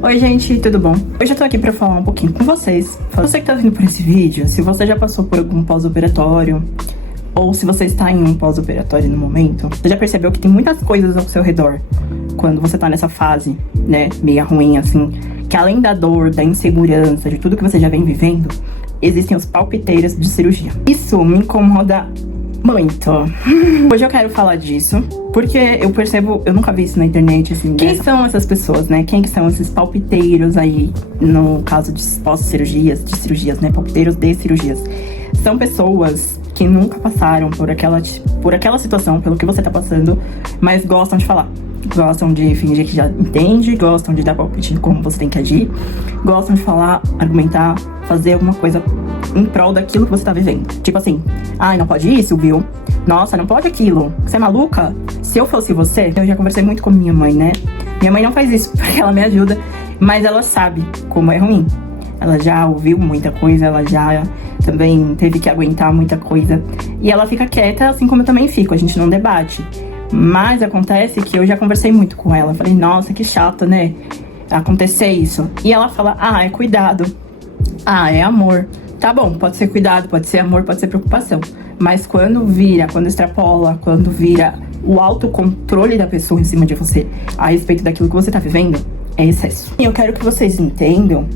Oi gente, tudo bom? Hoje eu tô aqui pra falar um pouquinho com vocês. Você que tá vindo por esse vídeo, se você já passou por algum pós-operatório, ou se você está em um pós-operatório no momento, você já percebeu que tem muitas coisas ao seu redor quando você tá nessa fase, né, meio ruim assim, que além da dor, da insegurança, de tudo que você já vem vivendo, existem os palpiteiros de cirurgia. Isso me incomoda muito. Hoje eu quero falar disso, porque eu percebo, eu nunca vi isso na internet, assim. Quem são essas pessoas, né? Quem que são esses palpiteiros aí, no caso de pós-cirurgias, de cirurgias, né? Palpiteiros de cirurgias. São pessoas que nunca passaram por aquela situação, pelo que você tá passando, mas gostam de falar. Gostam de fingir que já entende, gostam de dar palpite de como você tem que agir, gostam de falar, argumentar, fazer alguma coisa em prol daquilo que você tá vivendo. Tipo assim, ai, não pode isso, viu? Nossa, não pode aquilo. Você é maluca? Se eu fosse você, eu já conversei muito com minha mãe, né? Minha mãe não faz isso porque ela me ajuda, mas ela sabe como é ruim. Ela já ouviu muita coisa, ela já também teve que aguentar muita coisa. E ela fica quieta, assim como eu também fico, a gente não debate. Mas acontece que eu já conversei muito com ela. Falei, nossa, que chato, né? Acontecer isso. E ela fala, ah, é cuidado. Ah, é amor. Tá bom, pode ser cuidado, pode ser amor, pode ser preocupação. Mas quando extrapola, quando vira o autocontrole da pessoa em cima de você a respeito daquilo que você tá vivendo, é excesso. E eu quero que vocês entendam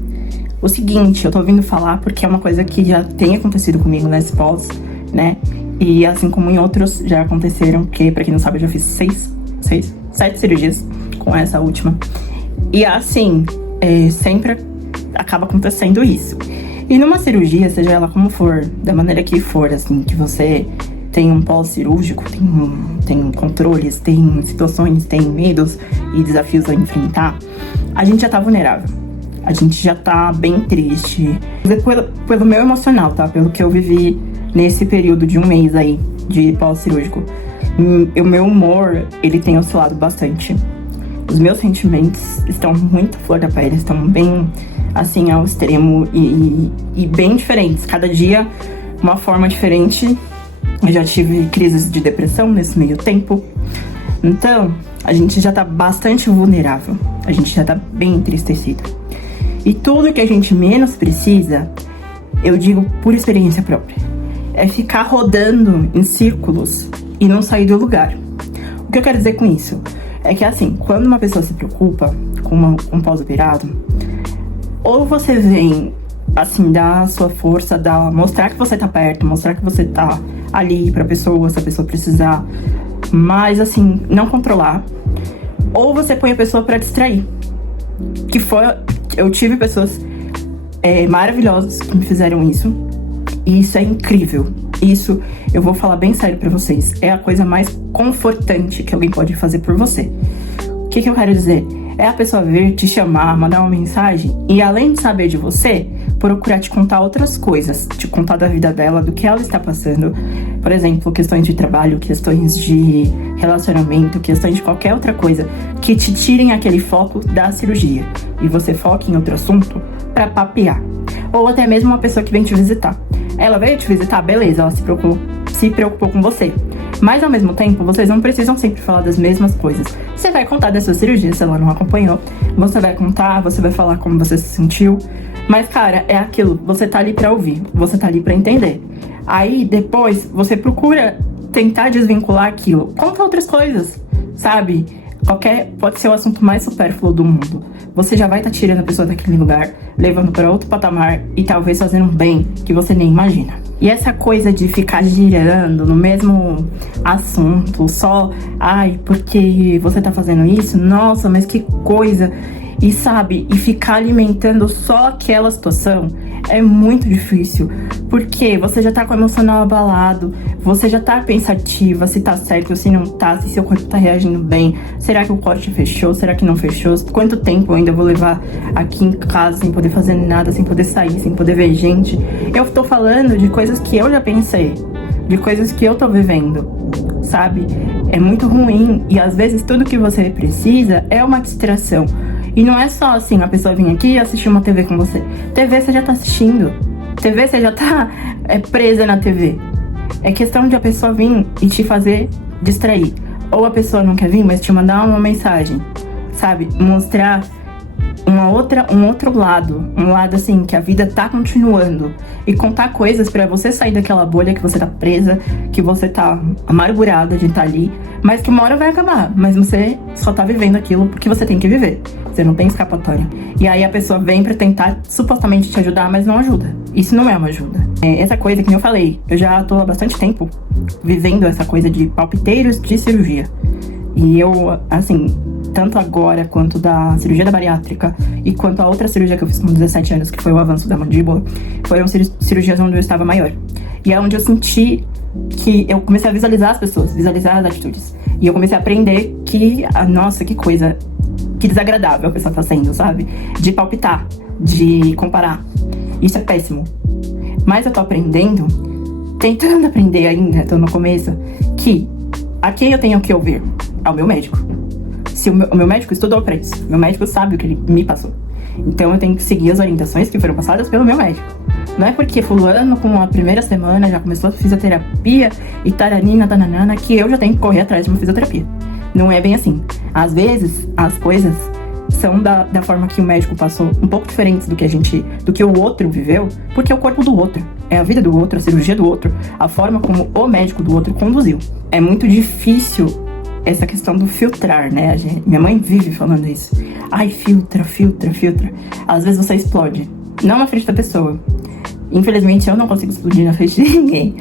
o seguinte, eu tô ouvindo falar porque é uma coisa que já tem acontecido comigo nesse pós, né? E assim como em outros já aconteceram, que pra quem não sabe eu já fiz 7 cirurgias com essa última. E assim, sempre acaba acontecendo isso. E numa cirurgia, seja ela como for, da maneira que for, assim, que você tem um pós-cirúrgico, tem controles, tem situações, tem medos e desafios a enfrentar, a gente já tá vulnerável. A gente já tá bem triste. Pelo meu emocional, tá? Pelo que eu vivi nesse período de um mês aí de pós-cirúrgico. O meu humor, ele tem oscilado bastante. Os meus sentimentos estão muito flor da pele, estão bem, assim, ao extremo e bem diferentes. Cada dia, uma forma diferente. Eu já tive crises de depressão nesse meio tempo. Então, a gente já tá bastante vulnerável. A gente já tá bem entristecido. E tudo que a gente menos precisa, eu digo por experiência própria, é ficar rodando em círculos e não sair do lugar. O que eu quero dizer com isso? É que assim, quando uma pessoa se preocupa com um pós-operado, ou você vem, assim, dar a sua força, mostrar que você tá perto, mostrar que você tá ali pra pessoa, se a pessoa precisar, mas assim, não controlar, ou você põe a pessoa pra distrair. Eu tive pessoas maravilhosas que me fizeram isso, e isso é incrível. Isso, eu vou falar bem sério pra vocês, é a coisa mais confortante que alguém pode fazer por você. O que eu quero dizer? É a pessoa vir te chamar, mandar uma mensagem e, além de saber de você, procurar te contar outras coisas, te contar da vida dela, do que ela está passando. Por exemplo, questões de trabalho, questões de relacionamento, questões de qualquer outra coisa que te tirem aquele foco da cirurgia e você foque em outro assunto pra papear. Ou até mesmo uma pessoa que vem te visitar. Ela veio te visitar, beleza, ela se preocupou com você. Mas ao mesmo tempo, vocês não precisam sempre falar das mesmas coisas. Você vai contar da sua cirurgia, se ela não acompanhou. Você vai contar, você vai falar como você se sentiu. Mas, cara, é aquilo, você tá ali pra ouvir, você tá ali pra entender. Aí, depois, você procura tentar desvincular aquilo. Conta outras coisas, sabe? Pode ser o assunto mais supérfluo do mundo. Você já vai estar tirando a pessoa daquele lugar, levando para outro patamar e talvez fazendo um bem que você nem imagina. E essa coisa de ficar girando no mesmo assunto, só, ai, porque você tá fazendo isso? Nossa, mas que coisa! E sabe, e ficar alimentando só aquela situação é muito difícil, porque você já tá com o emocional abalado, você já tá pensativa se tá certo, se não tá, se seu corpo tá reagindo bem, será que o corte fechou, será que não fechou, quanto tempo eu ainda vou levar aqui em casa sem poder fazer nada, sem poder sair, sem poder ver gente. Eu tô falando de coisas que eu já pensei, de coisas que eu tô vivendo, sabe? É muito ruim e às vezes tudo que você precisa é uma distração. E não é só assim, a pessoa vir aqui e assistir uma TV com você. TV você já tá assistindo. TV você já tá presa na TV. É questão de a pessoa vir e te fazer distrair. Ou a pessoa não quer vir, mas te mandar uma mensagem, sabe? Mostrar um outro lado, um lado assim, que a vida tá continuando, e contar coisas pra você sair daquela bolha que você tá presa, que você tá amargurada de estar ali, mas que uma hora vai acabar, mas você só tá vivendo aquilo porque você tem que viver, você não tem escapatória. E aí a pessoa vem pra tentar supostamente te ajudar, mas não ajuda. Isso não é uma ajuda. Essa coisa que eu falei, eu já tô há bastante tempo vivendo essa coisa de palpiteiros de cirurgia. E eu, assim, tanto agora quanto da cirurgia da bariátrica e quanto a outra cirurgia que eu fiz com 17 anos, que foi o avanço da mandíbula, foram cirurgias onde eu estava maior. E é onde eu senti que eu comecei a visualizar as pessoas, visualizar as atitudes. E eu comecei a aprender que, nossa, que coisa, que desagradável a pessoa tá sendo, sabe? De palpitar, de comparar. Isso é péssimo. Mas eu tô aprendendo, tentando aprender ainda, tô no começo, que a quem eu tenho que ouvir? Ao meu médico. Se o meu médico estudou pra isso, meu médico sabe o que ele me passou. Então eu tenho que seguir as orientações que foram passadas pelo meu médico. Não é porque fulano com a primeira semana já começou a fisioterapia e taranina, tananana, que eu já tenho que correr atrás de uma fisioterapia. Não é bem assim. Às vezes, as coisas são da forma que o médico passou, um pouco diferentes do que o outro viveu, porque é o corpo do outro, é a vida do outro, a cirurgia do outro, a forma como o médico do outro conduziu. É muito difícil essa questão do filtrar, né? Minha mãe vive falando isso. Ai, filtra. Às vezes você explode. Não na frente da pessoa. Infelizmente, eu não consigo explodir na frente de ninguém.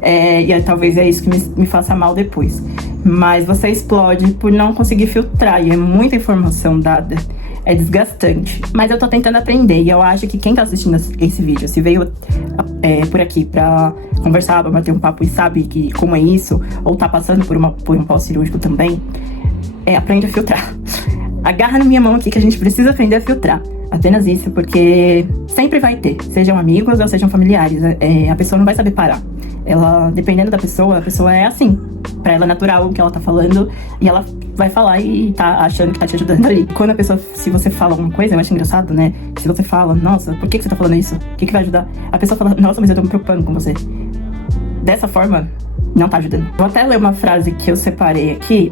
E talvez é isso que me faça mal depois. Mas você explode por não conseguir filtrar. E é muita informação dada. É desgastante. Mas eu tô tentando aprender. E eu acho que quem tá assistindo esse vídeo, se veio por aqui pra conversar, pra bater um papo e sabe como é isso, ou tá passando por um pós-cirúrgico também, aprende a filtrar. Agarra na minha mão aqui que a gente precisa aprender a filtrar. Apenas isso, porque sempre vai ter, sejam amigos ou sejam familiares. A pessoa não vai saber parar. Ela, dependendo da pessoa, a pessoa é assim. Pra ela é natural o que ela tá falando, e ela vai falar e tá achando que tá te ajudando ali. Quando a pessoa, se você fala alguma coisa, eu acho engraçado, né? Se você fala, nossa, por que você tá falando isso? O que vai ajudar? A pessoa fala, nossa, mas eu tô me preocupando com você. Dessa forma, não tá ajudando. Vou até ler uma frase que eu separei aqui,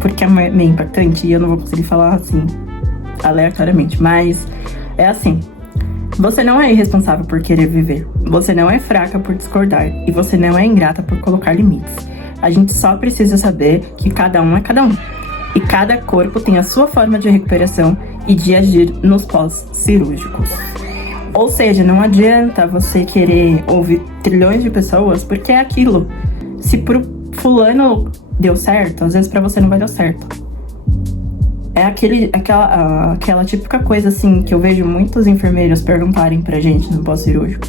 porque é meio importante e eu não vou conseguir falar assim, aleatoriamente. Mas é assim: você não é irresponsável por querer viver. Você não é fraca por discordar. E você não é ingrata por colocar limites. A gente só precisa saber que cada um é cada um. E cada corpo tem a sua forma de recuperação e de agir nos pós-cirúrgicos. Ou seja, não adianta você querer ouvir trilhões de pessoas, porque é aquilo. Se pro fulano deu certo, às vezes pra você não vai dar certo. É aquela típica coisa assim que eu vejo muitos enfermeiros perguntarem pra gente no pós-cirúrgico: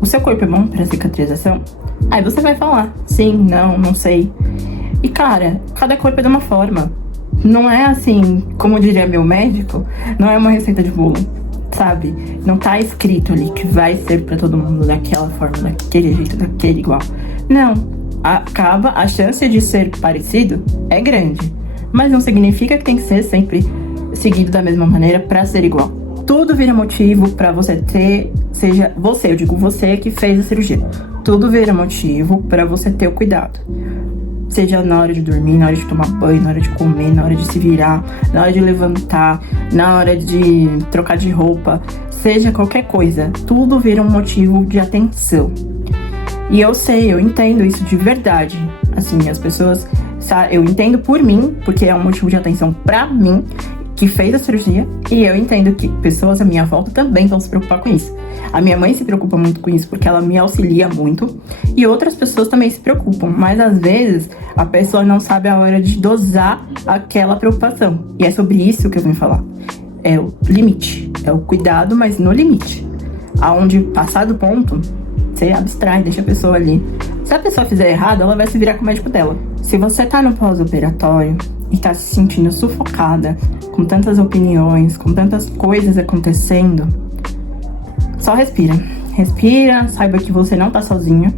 o seu corpo é bom pra cicatrização? Aí você vai falar sim, não sei. E cara, cada corpo é de uma forma. Não é assim, como diria meu médico, não é uma receita de bolo, sabe? Não tá escrito ali que vai ser pra todo mundo daquela forma, daquele jeito, daquele igual. Não, a chance de ser parecido é grande, mas não significa que tem que ser sempre seguido da mesma maneira pra ser igual. Tudo vira motivo pra você ter, seja você, eu digo você que fez a cirurgia, tudo vira motivo pra você ter o cuidado. Seja na hora de dormir, na hora de tomar banho, na hora de comer, na hora de se virar, na hora de levantar, na hora de trocar de roupa, seja qualquer coisa, tudo vira um motivo de atenção. E eu sei, eu entendo isso de verdade. Assim, as pessoas, eu entendo por mim, porque é um motivo de atenção pra mim, que fez a cirurgia, e eu entendo que pessoas à minha volta também vão se preocupar com isso. A minha mãe se preocupa muito com isso, porque ela me auxilia muito, e outras pessoas também se preocupam, mas às vezes a pessoa não sabe a hora de dosar aquela preocupação, e é sobre isso que eu vim falar. É o limite, é o cuidado, mas no limite. Aonde passar do ponto, você abstrai, deixa a pessoa ali. Se a pessoa fizer errado, ela vai se virar com o médico dela. Se você tá no pós-operatório e tá se sentindo sufocada, com tantas opiniões, com tantas coisas acontecendo, só respira. Respira, saiba que você não tá sozinha,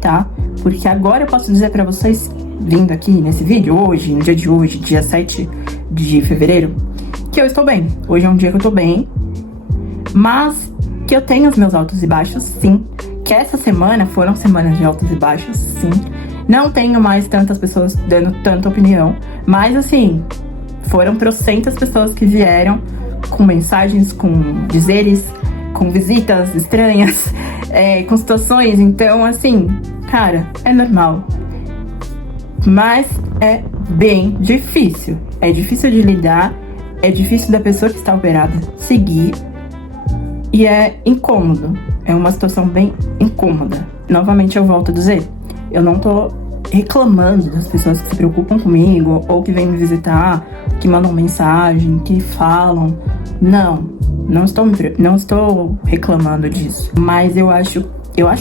tá? Porque agora eu posso dizer pra vocês, vindo aqui nesse vídeo, hoje, no dia de hoje, dia 7 de fevereiro, que eu estou bem. Hoje é um dia que eu tô bem, mas que eu tenho os meus altos e baixos, sim. Que essa semana foram semanas de altos e baixos, sim. Não tenho mais tantas pessoas dando tanta opinião, mas assim, foram trocentas pessoas que vieram com mensagens, com dizeres, com visitas estranhas, com situações. Então, assim, cara, é normal. Mas é bem difícil. É difícil de lidar, é difícil da pessoa que está operada seguir e é incômodo. É uma situação bem incômoda. Novamente eu volto a dizer, eu não tô reclamando das pessoas que se preocupam comigo ou que vêm me visitar, que mandam mensagem, que falam. Não estou reclamando disso. Mas eu acho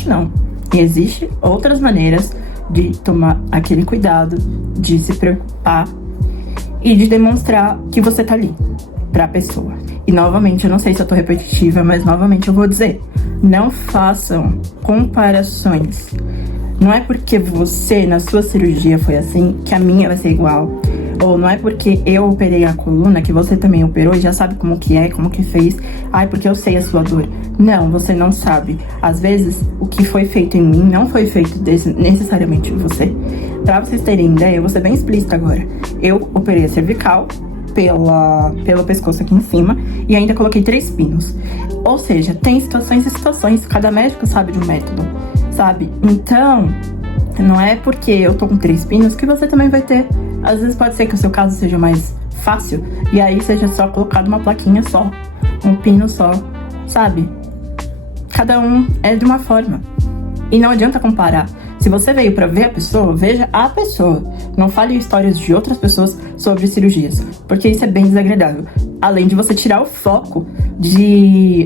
não. Existem outras maneiras de tomar aquele cuidado, de se preocupar e de demonstrar que você tá ali pra pessoa. E novamente, eu não sei se eu tô repetitiva, mas novamente eu vou dizer, não façam comparações. Não é porque você, na sua cirurgia, foi assim, que a minha vai ser igual. Ou não é porque eu operei a coluna, que você também operou e já sabe como que é, como que fez. Ai, porque eu sei a sua dor. Não, você não sabe. Às vezes, o que foi feito em mim não foi feito necessariamente em você. Pra vocês terem ideia, eu vou ser bem explícita agora. Eu operei a cervical pelo pescoço aqui em cima e ainda coloquei 3 pinos. Ou seja, tem situações e situações. Cada médico sabe de um método, sabe? Então, não é porque eu tô com 3 pinos que você também vai ter. Às vezes pode ser que o seu caso seja mais fácil e aí seja só colocado uma plaquinha só, um pino só, sabe? Cada um é de uma forma. E não adianta comparar. Se você veio pra ver a pessoa, veja a pessoa. Não fale histórias de outras pessoas sobre cirurgias, porque isso é bem desagradável. Além de você tirar o foco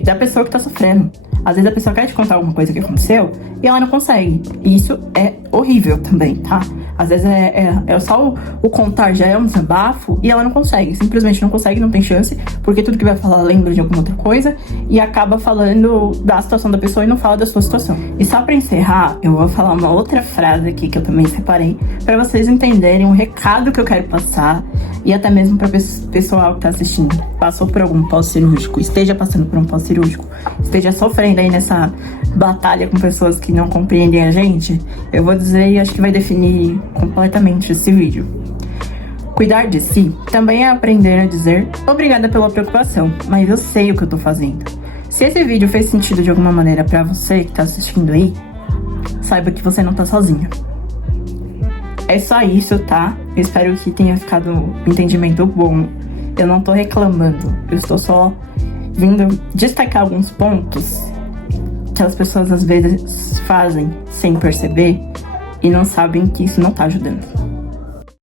da pessoa que tá sofrendo. Às vezes a pessoa quer te contar alguma coisa que aconteceu e ela não consegue. E isso é horrível também, tá? Às vezes é só o contar já é um desabafo e ela não consegue. Simplesmente não consegue, não tem chance, porque tudo que vai falar lembra de alguma outra coisa e acaba falando da situação da pessoa e não fala da sua situação. E só pra encerrar, eu vou falar uma outra frase aqui que eu também separei pra vocês entenderem o recado que eu quero passar e até mesmo pra pessoal que tá assistindo. Passou por algum pós-cirúrgico, esteja passando por um pós-cirúrgico, esteja sofrendo aí nessa batalha com pessoas que não compreendem a gente, eu vou dizer e acho que vai definir completamente esse vídeo. Cuidar de si também é aprender a dizer obrigada pela preocupação, mas eu sei o que eu tô fazendo. Se esse vídeo fez sentido de alguma maneira pra você que tá assistindo aí, saiba que você não tá sozinho. É só isso, tá? Eu espero que tenha ficado um entendimento bom. Eu não tô reclamando, eu estou só vindo destacar alguns pontos que as pessoas às vezes fazem sem perceber e não sabem que isso não tá ajudando.